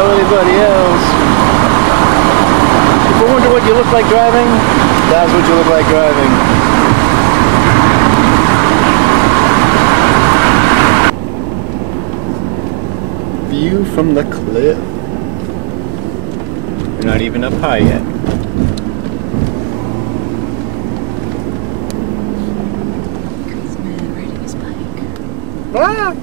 show anybody else. If I wonder what you look like driving, that's what you look like driving. View from the cliff. We're not even up high yet. Crazy man riding his bike. Ah!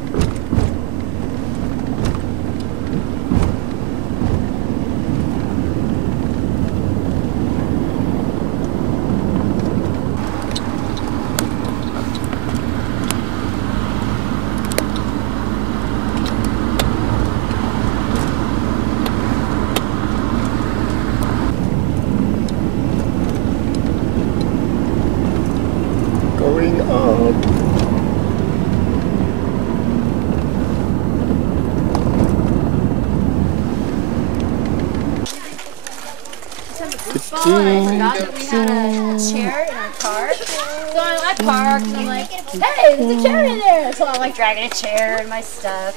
Going up. I forgot that we had a chair in our car. So I parked and I'm like, hey, there's a chair in there. So I'm like dragging a chair and my stuff.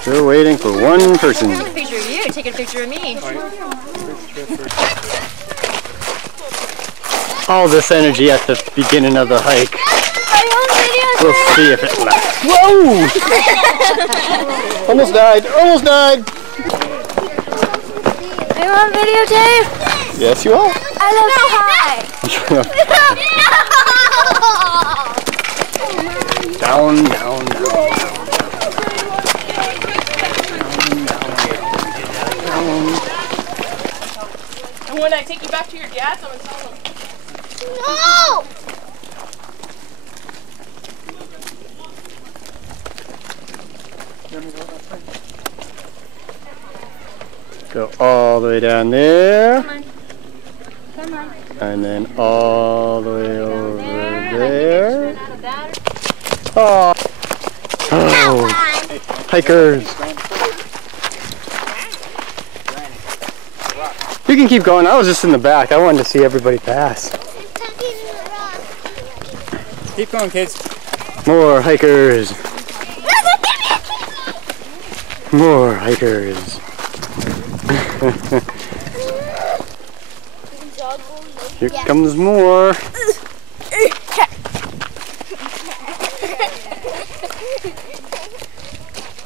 Still waiting for one person. Taking a picture of you, taking a picture of me. All this energy at the beginning of the hike. We'll see if it lasts. Whoa! Almost died. Almost died. Are you on video, Dave? Yes, you are. I love high. Down, down, down. And when I take you back to your dad's, I'm going to tell him. No! Go all the way down there. Come on. Come on. And then all the way over there. there. Oh, oh. Hikers. You can keep going. I was just in the back. I wanted to see everybody pass. Keep going, kids. More hikers. More hikers. Here comes more.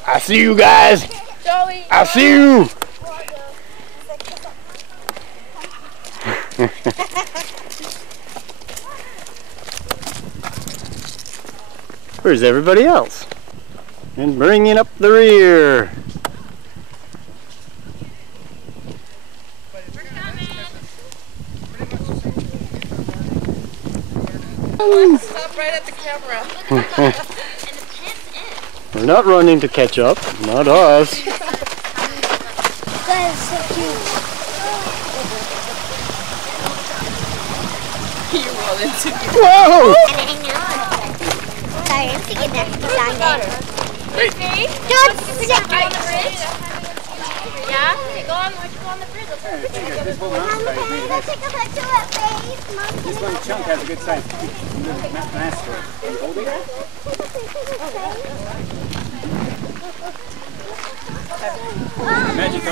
I see you guys. I see you. Where's everybody else? And bringing up the rear. Stop right at the camera. We're not running to catch up. Not us. That is so cute. You roll into it. Whoa! Sorry, I'm thinking that Wait. Don't sit on the bridge. Yeah? Okay, go on the bridge. This one chunk has a good size. Mask to it. Can you hold it? Imagine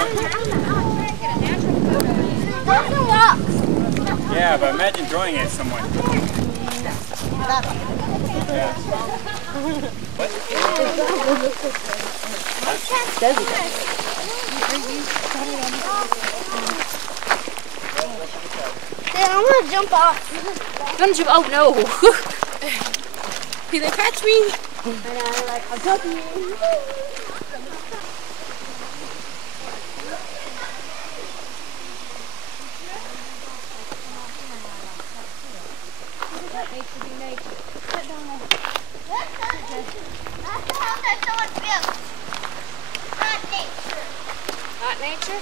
yeah, but imagine throwing it at someone. Yeah. What? I'm gonna jump off. You're gonna jump? Oh no! He didn't catch me. And I'm like, I'm jumping. Let nature be nature. Sit down there. That's the house that someone built. Not nature. Not nature?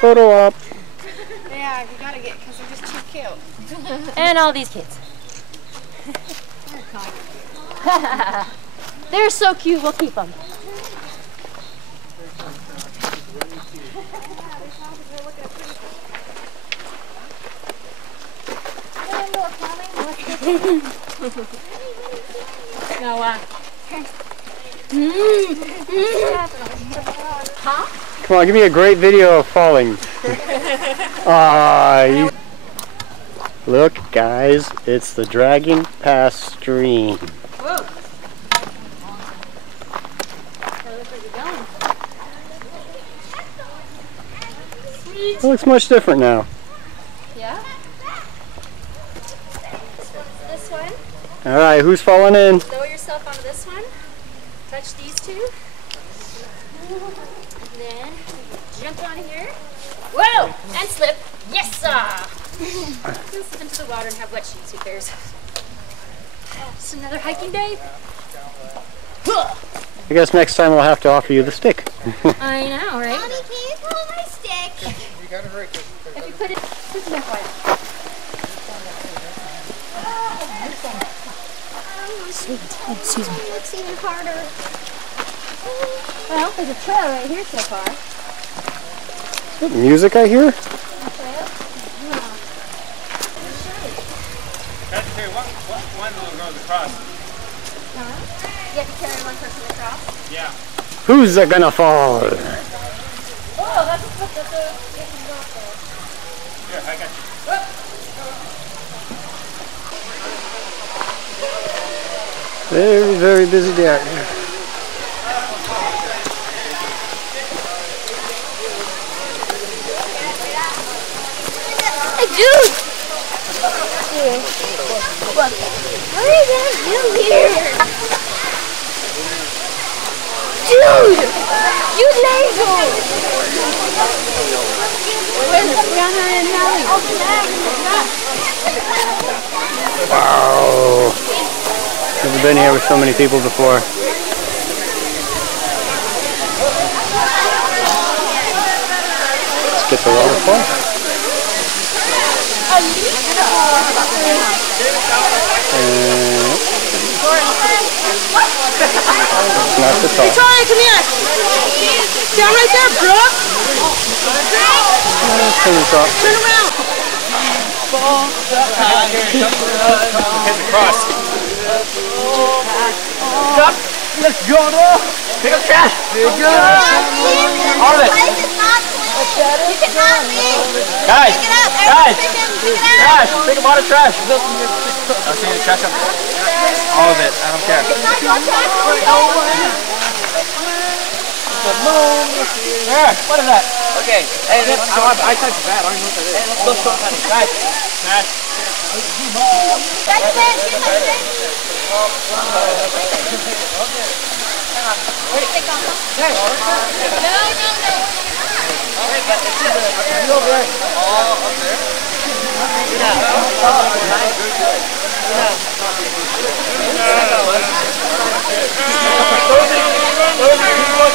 Photo op. Yeah, you gotta get, because they're just too cute. And all these kids. They're so cute, we'll keep them. No, Come on, give me a great video of falling. Look, guys, it's the Dragon Pass stream. Whoa. It looks much different now. Yeah? This one. All right, who's falling in? Throw yourself onto this one. Touch these two. And then jump on here. Whoa! And slip. Yes, sir! You'll slip into the water and have wet shoes. Who cares? Just another hiking day. I guess next time I'll have to offer you the stick. I know, right? Mommy, can you pull my stick? If you put it, this is my point. Sweet. Oh, excuse me. It looks even harder. Well, there's a trail right here so far. Is that music I hear? One little goes across. You have to carry one person across? Yeah. Who's gonna fall? Oh, that's a Here, I got you. Very, very busy day out here. Hey, dude! What are you gonna do here? Dude! You lazy! Where's Gunnar and Hallie? Wow. Never been here with so many people before. Let's get the waterfall. Not the top. Victoria, come here! Down right there, Brooke! Turn the top. Turn around! Head across. Stop! Let's go, bro! Pick up trash! There you go! All of it! You cannot leave! Guys! Pick it up! Guys! Pick it up! Trash! Pick up all the trash! I'll see the trash up there. All of it. I don't care. It's not your trash! There! What is that? Okay. Hey, I touched that. I don't even know what that is. Hey, let's go. Guys. Trash. That's it! You touched it!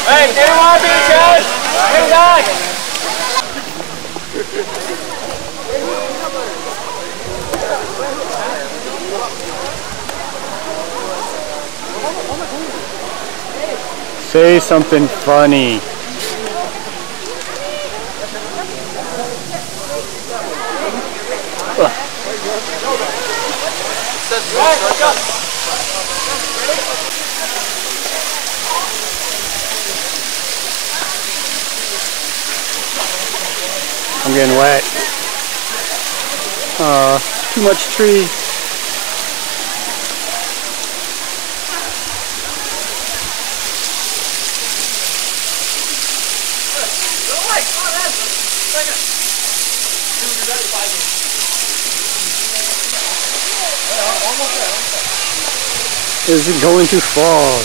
Hey, anyone want to be in charge? Hey, guys! Say something funny. I'm getting wet. Too much tree. Is it going to fall?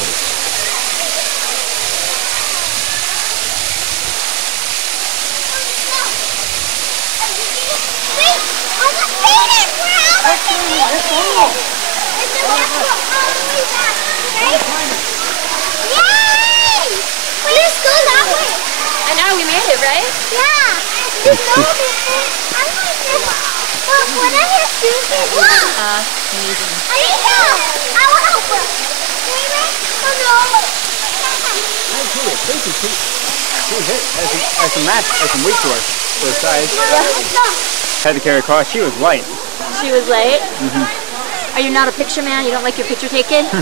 I know, we made it, right? Yeah! You know this. I like this. As some weight to her for her size. Had to carry her car. She was light. She was late? Are you not a picture man? You don't like your picture taken? So I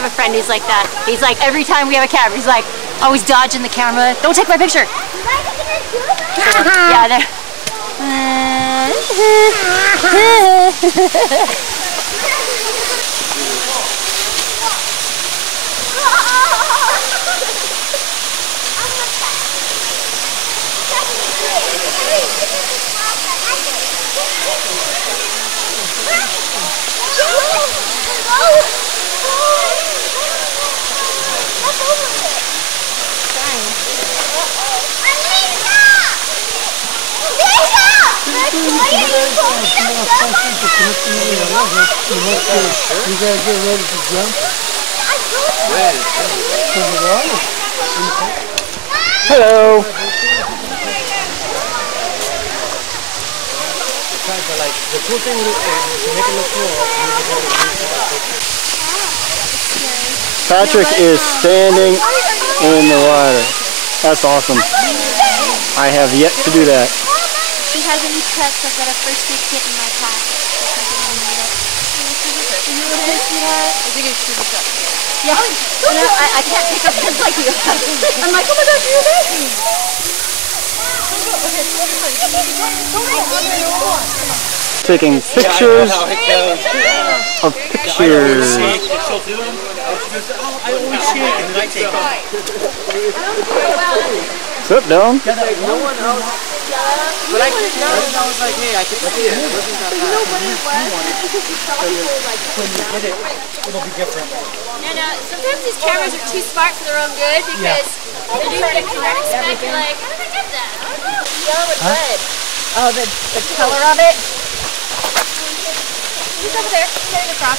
have a friend who's like that. He's like, every time we have a camera, he's like, always dodging the camera. Don't take my picture. Yeah, there. You gotta get ready to jump. Hello. The cool thing to make it look cool. Patrick is standing in the water. That's awesome. I have yet to do that. She has any pets. I've got a first aid kit in my pack. Yeah. I can't pick up kids like you. I'm like, oh my gosh, you're there. Taking pictures of pictures. Sit down. But I was like, hey, I could see it. It wasn't that bad. When you hit it, it'll be different. No, sometimes these cameras are too smart for their own good because they do get kinetic spec. You're like, how did I get that? I don't know. Yellow and red. Oh, the color of it? He's over there, carrying across.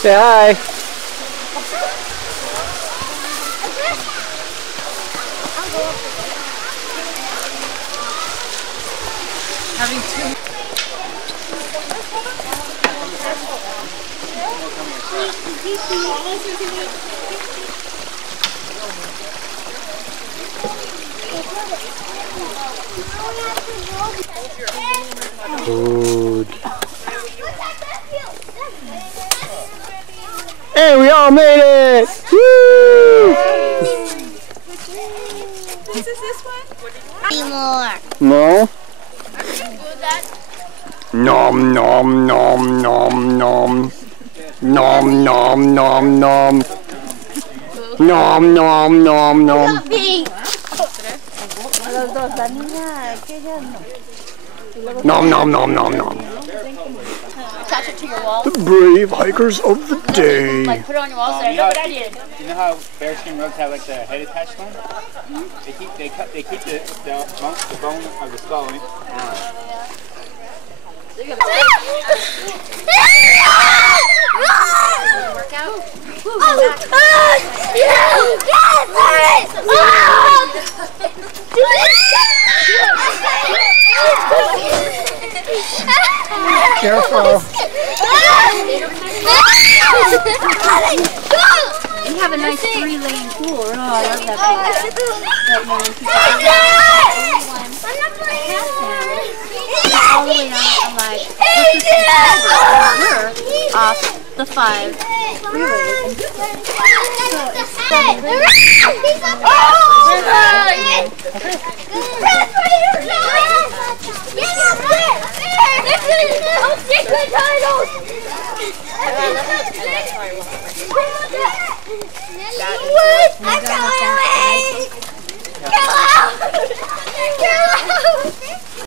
Say hi. Having two. Food. Hey, we all made it! Woo! Is this one? Anymore. No? Nom nom nom nom nom. Nom nom nom nom. Nom nom nom nom. Nom nom nom nom nom. Attach it to your wall. The brave hikers of the day. Like put it on your wall. Say, You know, look what I did. you know how bearskin rugs have like the head attached to them? They keep the bone of the skull in. Work out. Careful. We have a nice 3-lane pool. Oh, I love that all the way out, I'm like, this is we're off the 5 freeways. So it's Don't stick the titles! That